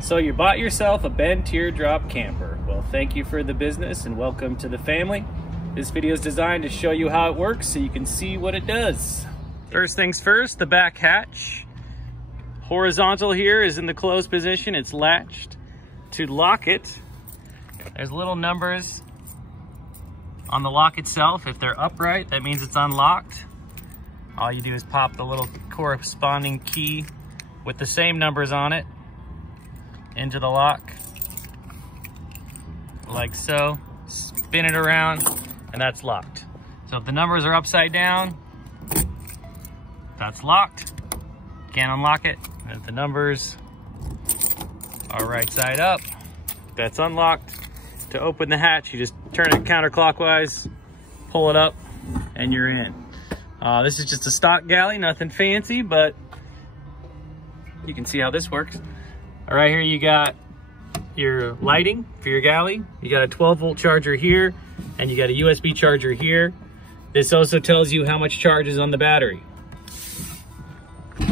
So you bought yourself a Ben Teardrop camper. Well, thank you for the business and welcome to the family. This video is designed to show you how it works so you can see what it does. First things first, the back hatch. Horizontal here is in the closed position. It's latched. To lock it, there's little numbers on the lock itself. If they're upright, that means it's unlocked. All you do is pop the little corresponding key with the same numbers on it into the lock, like so. Spin it around, and that's locked. So if the numbers are upside down, that's locked. Can't unlock it. And if the numbers are right side up, that's unlocked. To open the hatch, you just turn it counterclockwise, pull it up, and you're in. This is just a stock galley, nothing fancy, but you can see how this works. All right, here you got your lighting for your galley. You got a 12-volt charger here, and you got a USB charger here. This also tells you how much charge is on the battery.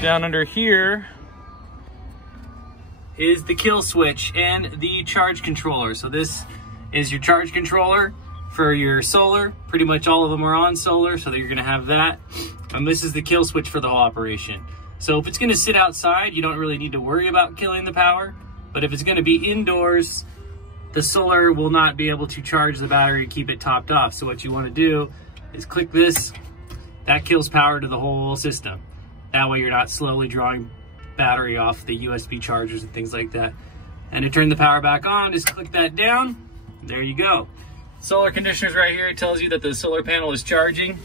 Down under here is the kill switch and the charge controller. So this is your charge controller for your solar. Pretty much all of them are on solar, so that you're gonna have that. And this is the kill switch for the whole operation. So if it's gonna sit outside, you don't really need to worry about killing the power. But if it's gonna be indoors, the solar will not be able to charge the battery and keep it topped off. So what you wanna do is click this. That kills power to the whole system. That way you're not slowly drawing battery off the USB chargers and things like that. And to turn the power back on, just click that down. There you go. Solar conditioners right here. It tells you that the solar panel is charging.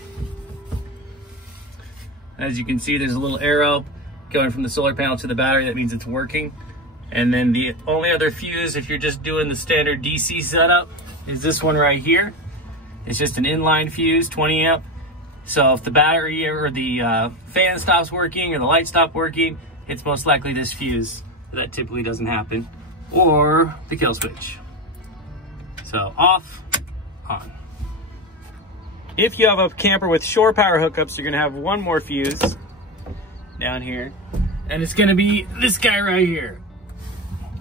As you can see, there's a little arrow going from the solar panel to the battery. That means it's working. And then the only other fuse, if you're just doing the standard DC setup, is this one right here. It's just an inline fuse, 20 amp. So if the battery or the fan stops working or the light stops working, it's most likely this fuse. That typically doesn't happen. Or the kill switch. So off, on. If you have a camper with shore power hookups, you're gonna have one more fuse down here. And it's gonna be this guy right here.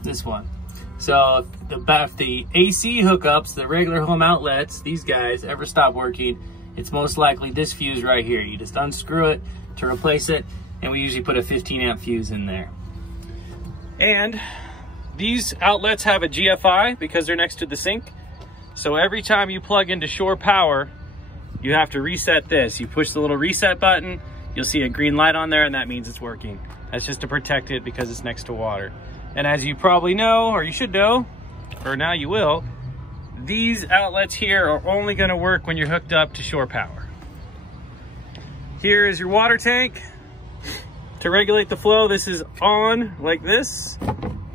This one. So if the AC hookups, the regular home outlets, these guys ever stop working, it's most likely this fuse right here. You just unscrew it to replace it, and we usually put a 15 amp fuse in there. And these outlets have a GFI because they're next to the sink. So every time you plug into shore power, you have to reset this. You push the little reset button, you'll see a green light on there, and that means it's working. That's just to protect it because it's next to water. And as you probably know, or you should know, or now you will, these outlets here are only gonna work when you're hooked up to shore power. Here is your water tank. To regulate the flow, this is on like this.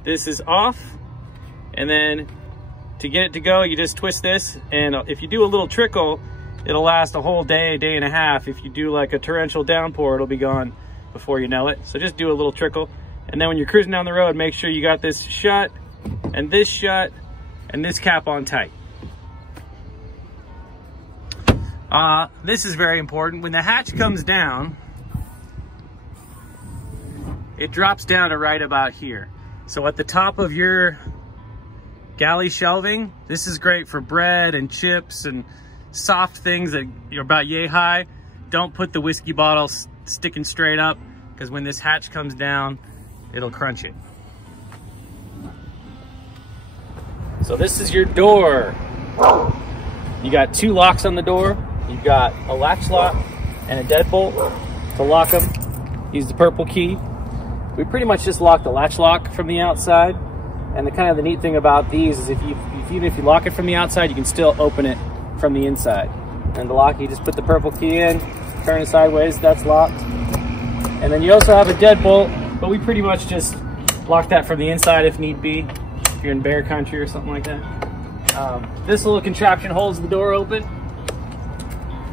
This is off. And then to get it to go, you just twist this. And if you do a little trickle, it'll last a whole day, day and a half. If you do like a torrential downpour, it'll be gone before you know it. So just do a little trickle. And then when you're cruising down the road, make sure you got this shut, and this cap on tight. This is very important. When the hatch comes down, it drops down to right about here. So at the top of your galley shelving, this is great for bread and chips and soft things that are about yay high. Don't put the whiskey bottle sticking straight up, because when this hatch comes down, it'll crunch it. So this is your door. You got two locks on the door. You've got a latch lock and a deadbolt to lock them. Use the purple key. We pretty much just lock the latch lock from the outside. And the neat thing about these is even if you lock it from the outside, you can still open it from the inside. And the lock, you just put the purple key in, turn it sideways, that's locked. And then you also have a deadbolt, but we pretty much just lock that from the inside if need be, if you're in bear country or something like that. This little contraption holds the door open.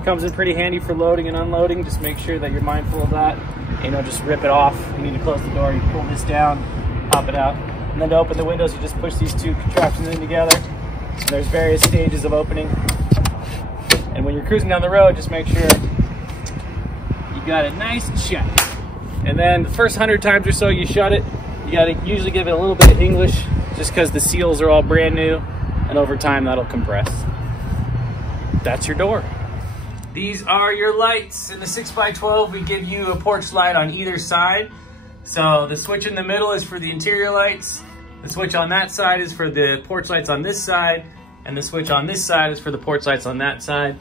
Comes in pretty handy for loading and unloading. Just make sure that you're mindful of that. You know, just rip it off. You need to close the door, you pull this down, pop it out. And then to open the windows, you just push these two contraptions in together. And there's various stages of opening. And when you're cruising down the road, just make sure you got it nice and shut. And then the first 100 times or so you shut it, you gotta usually give it a little bit of English just because the seals are all brand new, and over time that'll compress. That's your door. These are your lights. In the 6x12, we give you a porch light on either side. So the switch in the middle is for the interior lights. The switch on that side is for the porch lights on this side. And the switch on this side is for the porch lights on that side.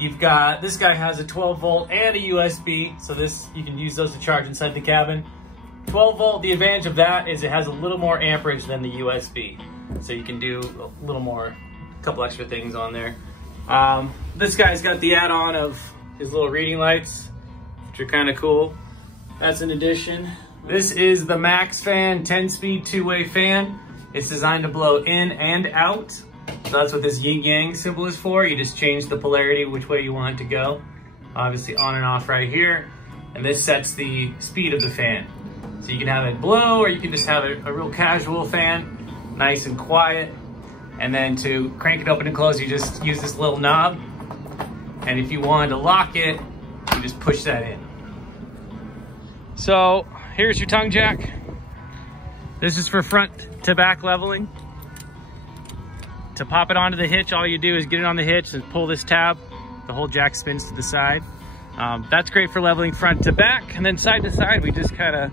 You've got, this guy has a 12 volt and a USB. So this, you can use those to charge inside the cabin. 12 volt, the advantage of that is it has a little more amperage than the USB. So you can do a little more, a couple extra things on there. This guy's got the add-on of his little reading lights, which are kind of cool. That's an addition. This is the Max Fan 10-speed two-way fan. It's designed to blow in and out. So that's what this yin-yang symbol is for. You just change the polarity, which way you want it to go. Obviously on and off right here. And this sets the speed of the fan. So you can have it blow, or you can just have a real casual fan, nice and quiet. And then to crank it open and close, you just use this little knob. And if you wanted to lock it, you just push that in. So here's your tongue jack. This is for front to back leveling. To pop it onto the hitch, all you do is get it on the hitch and pull this tab. The whole jack spins to the side. That's great for leveling front to back. And then side to side, we just kind of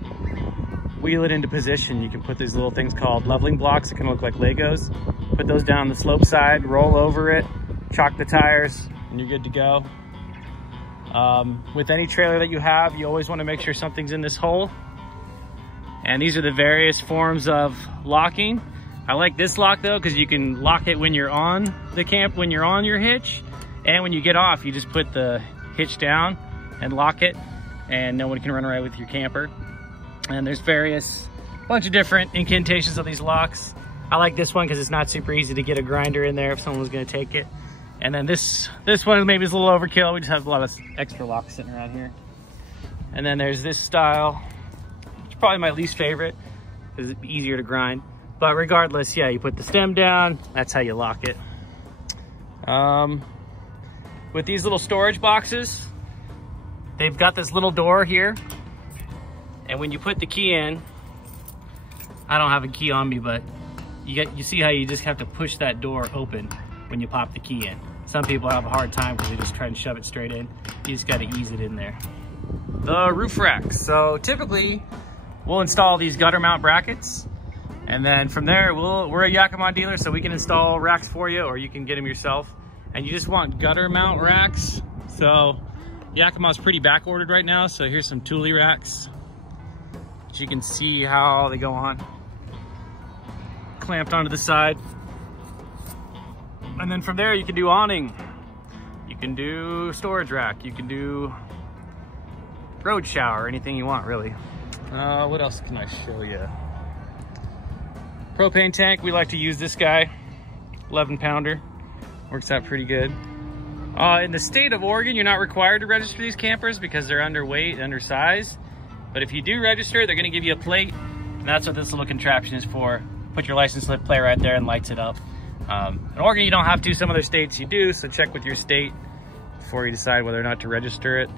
wheel it into position. You can put these little things called leveling blocks that can look like Legos. Put those down the slope side, roll over it, chalk the tires, and you're good to go. With any trailer that you have, you always want to make sure something's in this hole. And these are the various forms of locking. I like this lock though, because you can lock it when you're on the camp, when you're on your hitch. And when you get off, you just put the hitch down and lock it, and no one can run away with your camper. And there's bunch of different incantations of these locks. I like this one because it's not super easy to get a grinder in there if someone was going to take it. And then this one maybe is a little overkill. We just have a lot of extra locks sitting around here. And then there's this style, which is probably my least favorite because it's easier to grind. But regardless, yeah, you put the stem down, that's how you lock it. With these little storage boxes, they've got this little door here. And when you put the key in, I don't have a key on me, but you see how you just have to push that door open when you pop the key in. Some people have a hard time because they just try and shove it straight in. You just got to ease it in there. The roof racks. So typically we'll install these gutter mount brackets, and then from there we're a Yakima dealer, so we can install racks for you, or you can get them yourself. And you just want gutter mount racks. So Yakima's pretty back ordered right now, so here's some Thule racks. You can see how they go on, clamped onto the side. And then from there you can do awning, you can do storage rack, you can do road shower, anything you want really. What else can I show you? Propane tank, we like to use this guy, 11 pounder, works out pretty good. In the state of Oregon, you're not required to register these campers because they're underweight, undersized. But if you do register, they're gonna give you a plate, and that's what this little contraption is for. Put your license plate right there and lights it up. In Oregon, you don't have to. Some other states you do, so check with your state before you decide whether or not to register it.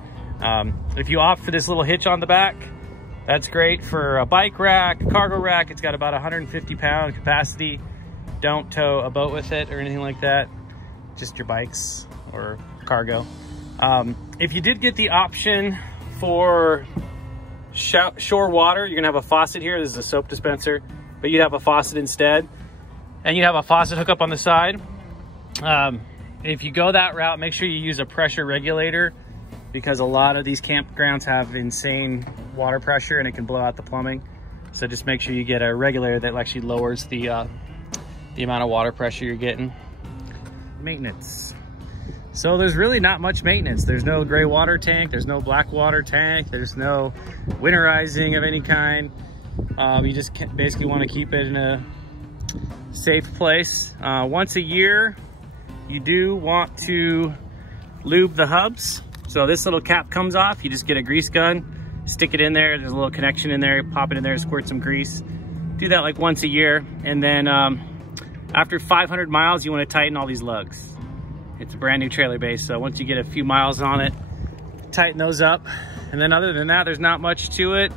If you opt for this little hitch on the back, that's great for a bike rack, a cargo rack. It's got about 150 pound capacity. Don't tow a boat with it or anything like that. Just your bikes or cargo. If you did get the option for shore water, you're gonna have a faucet here. This is a soap dispenser, but you'd have a faucet instead, and you'd have a faucet hook up on the side. If you go that route, make sure you use a pressure regulator, because a lot of these campgrounds have insane water pressure and it can blow out the plumbing. So just make sure you get a regulator that actually lowers the amount of water pressure you're getting. Maintenance. So there's really not much maintenance. There's no gray water tank, there's no black water tank, there's no winterizing of any kind. You just basically want to keep it in a safe place. Once a year, you do want to lube the hubs. So this little cap comes off, you just get a grease gun, stick it in there, there's a little connection in there, pop it in there, squirt some grease. Do that like once a year, and then after 500 miles, you want to tighten all these lugs. It's a brand new trailer base, so once you get a few miles on it, tighten those up. And then other than that, there's not much to it.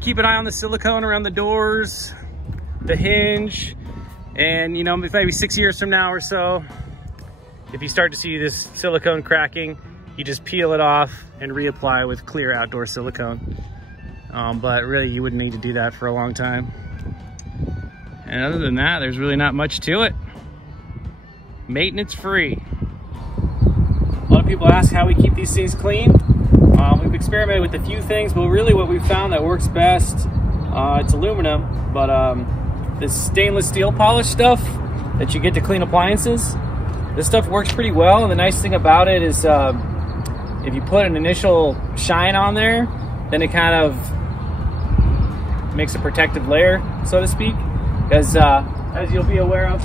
Keep an eye on the silicone around the doors, the hinge, and you know, maybe 6 years from now or so, if you start to see this silicone cracking, you just peel it off and reapply with clear outdoor silicone. But really, you wouldn't need to do that for a long time. And other than that, there's really not much to it. Maintenance free. A lot of people ask how we keep these things clean. We've experimented with a few things, but really what we've found that works best, it's aluminum, but this stainless steel polish stuff that you get to clean appliances, this stuff works pretty well. And the nice thing about it is if you put an initial shine on there, then it kind of makes a protective layer, so to speak. Because as you'll be aware of,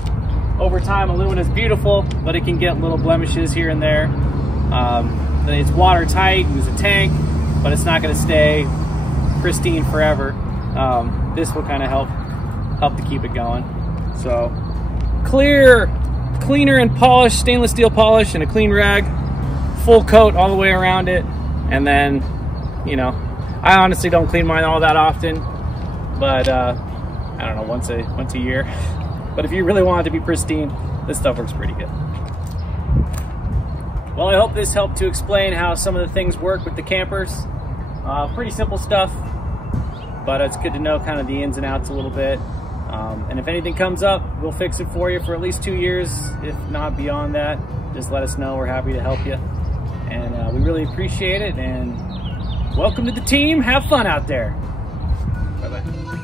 over time aluminum is beautiful, but it can get little blemishes here and there. It's watertight, use a tank, but it's not going to stay pristine forever. This will kind of help to keep it going. So cleaner and polished stainless steel polish and a clean rag, full coat all the way around it. And then, you know, I honestly don't clean mine all that often, but I don't know, once a year. But if you really want it to be pristine, this stuff works pretty good. Well, I hope this helped to explain how some of the things work with the campers. Pretty simple stuff, but it's good to know kind of the ins and outs a little bit. And if anything comes up, we'll fix it for you for at least 2 years, if not beyond that. Just let us know, we're happy to help you. And we really appreciate it, and welcome to the team. Have fun out there. Bye-bye.